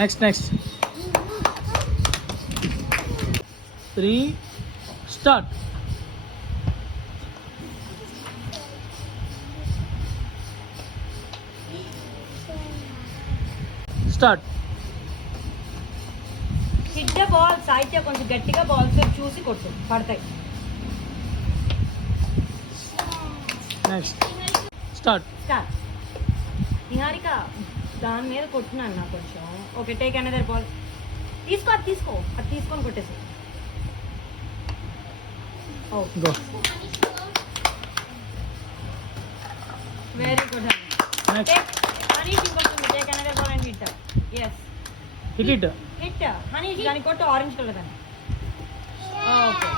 నెక్స్ట్ 3 start. Start. Hit the ball. సాహిత్య కొంచెం గట్టిగా బాల్స్ చూసి కొట్టు, పడతాయి. Next start. నిహారిక దాని మీద కొట్టున్నాను నా కొంచెం. Okay, take another ball. తీసుకో అది తీసుకొని కొట్టేసి. Go. Very good. Next Manish ఇంకొస్తుంది. Take another ball and hit. Yes, hit. Manish దాని కొట్టు, ఆరెంజ్ కలర్ దాన్ని. Okay,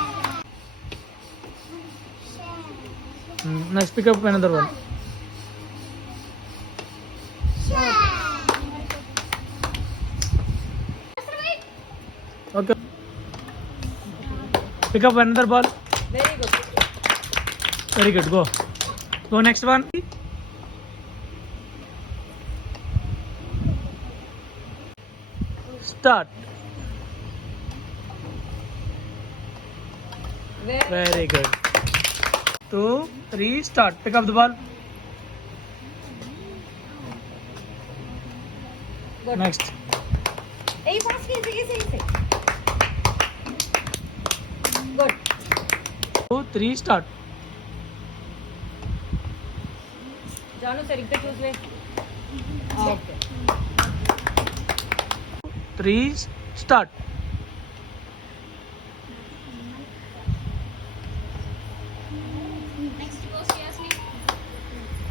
next pick up another one. Okay, pick up another ball. Very good. Go next one. Start. Very good. 2 3 start. Pick up the ball. Next. Good. 2 3 start. Janu సరిగ్గా చూసే. Okay, 3 start. Next goes Yasmin.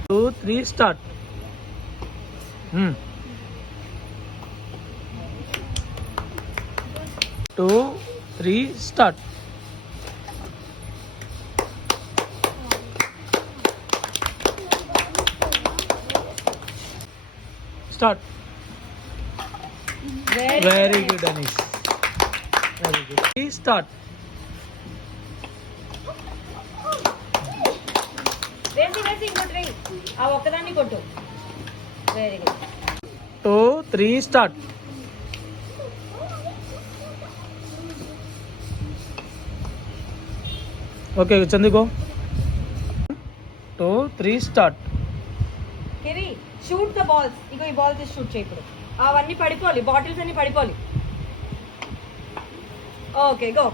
2 3 start. 2 3 start. Start. Very good Anish. Very good. 3 start. వేసి ఇంకోటి వేయి. ఆ ఒక్కదాన్ని కొట్టు. Very good. 2 3 start. Okay చందుకో. 2 3 start. కెరీ, షూట్ ద బాల్స్. ఇగో ఈ బాల్ తీసి షూట్ చేయి ఇప్పుడు. అవన్నీ పడిపోవాలి, బాటిల్స్ అన్ని పడిపోవాలి. Okay, go.